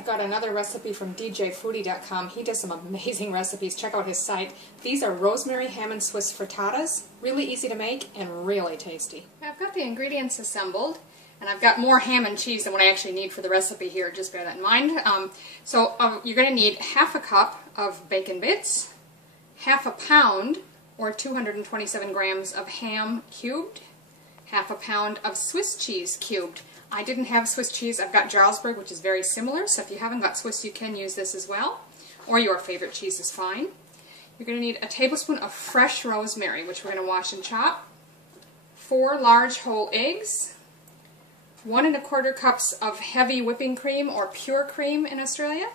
I've got another recipe from djfoodie.com. He does some amazing recipes. Check out his site. These are rosemary ham and Swiss frittatas. Really easy to make and really tasty. I've got the ingredients assembled, and I've got more ham and cheese than what I actually need for the recipe here. Just bear that in mind. You're going to need half a cup of bacon bits, half a pound or 227 grams of ham cubed, half a pound of Swiss cheese cubed. I didn't have Swiss cheese. I've got Jarlsberg, which is very similar, so if you haven't got Swiss, you can use this as well, or your favorite cheese is fine. You're going to need a tablespoon of fresh rosemary, which we're going to wash and chop, 4 large whole eggs, 1 1/4 cups of heavy whipping cream or pure cream in Australia,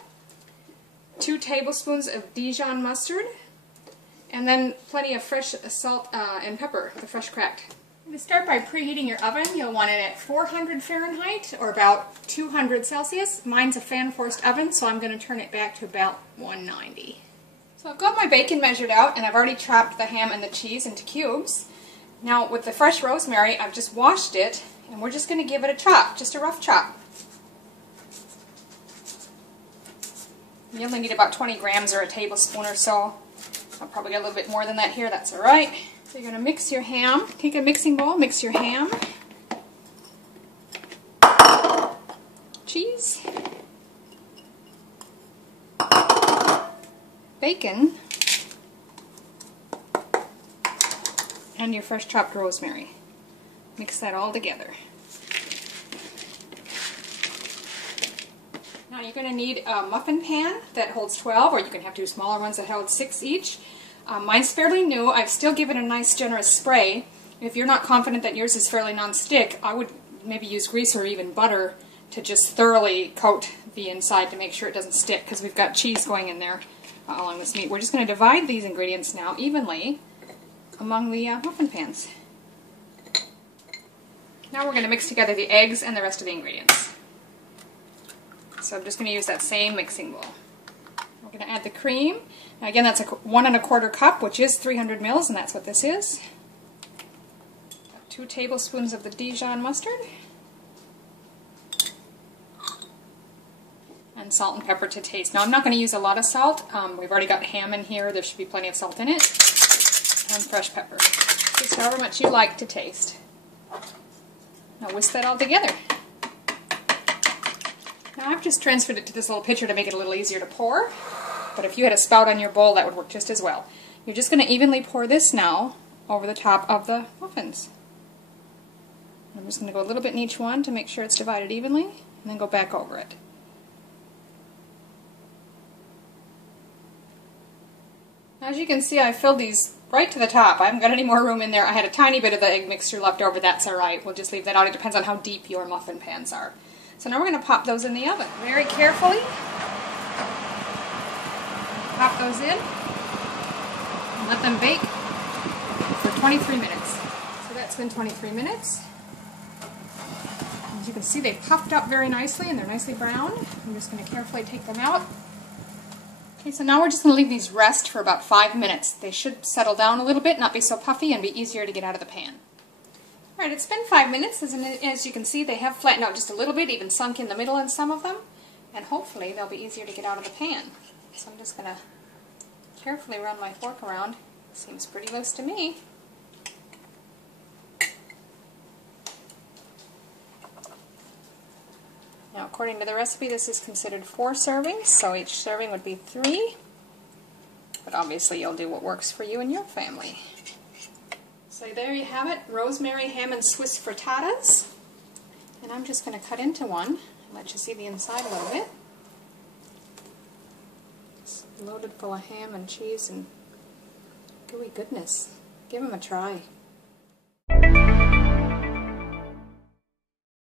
2 tablespoons of Dijon mustard, and then plenty of fresh salt and pepper, the fresh cracked. To start by preheating your oven, you'll want it at 400 Fahrenheit or about 200 Celsius. Mine's a fan-forced oven, so I'm going to turn it back to about 190. So I've got my bacon measured out, and I've already chopped the ham and the cheese into cubes. Now with the fresh rosemary, I've just washed it, and we're just going to give it a chop, just a rough chop. You only need about 20 grams or a tablespoon or so. I'll probably get a little bit more than that here, that's alright. So you're going to mix your ham. Take a mixing bowl, mix your ham, cheese, bacon, and your fresh chopped rosemary. Mix that all together. Now you're going to need a muffin pan that holds 12, or you can have 2 smaller ones that hold 6 each. Mine's fairly new. I've still given it a nice generous spray. If you're not confident that yours is fairly non-stick, I would maybe use grease or even butter to just thoroughly coat the inside to make sure it doesn't stick, because we've got cheese going in there along this meat. We're just going to divide these ingredients now evenly among the muffin pans. Now we're going to mix together the eggs and the rest of the ingredients. So I'm just going to use that same mixing bowl. We're going to add the cream. Now again, that's 1 1/4 cup, which is 300 mils, and that's what this is. 2 tablespoons of the Dijon mustard. And salt and pepper to taste. Now I'm not going to use a lot of salt. We've already got ham in here. There should be plenty of salt in it. And fresh pepper. Just however much you like to taste. Now whisk that all together. Now I've just transferred it to this little pitcher to make it a little easier to pour, but if you had a spout on your bowl, that would work just as well. You're just going to evenly pour this now over the top of the muffins. I'm just going to go a little bit in each one to make sure it's divided evenly, and then go back over it. As you can see, I filled these right to the top. I haven't got any more room in there. I had a tiny bit of the egg mixture left over. That's alright. We'll just leave that out. It depends on how deep your muffin pans are. So now we're going to pop those in the oven very carefully. Pop those in and let them bake for 23 minutes. So that's been 23 minutes. As you can see, they puffed up very nicely and they're nicely brown. I'm just going to carefully take them out. Okay, so now we're just going to leave these rest for about 5 minutes. They should settle down a little bit, not be so puffy, and be easier to get out of the pan. Alright, it's been 5 minutes. As you can see, they have flattened out just a little bit, even sunk in the middle in some of them, and hopefully they'll be easier to get out of the pan. So I'm just going to carefully run my fork around. Seems pretty loose to me. Now, according to the recipe, this is considered 4 servings, so each serving would be 3, but obviously you'll do what works for you and your family. So there you have it, rosemary ham and Swiss frittatas. And I'm just going to cut into one and let you see the inside a little bit. It's loaded full of ham and cheese and gooey goodness. Give them a try.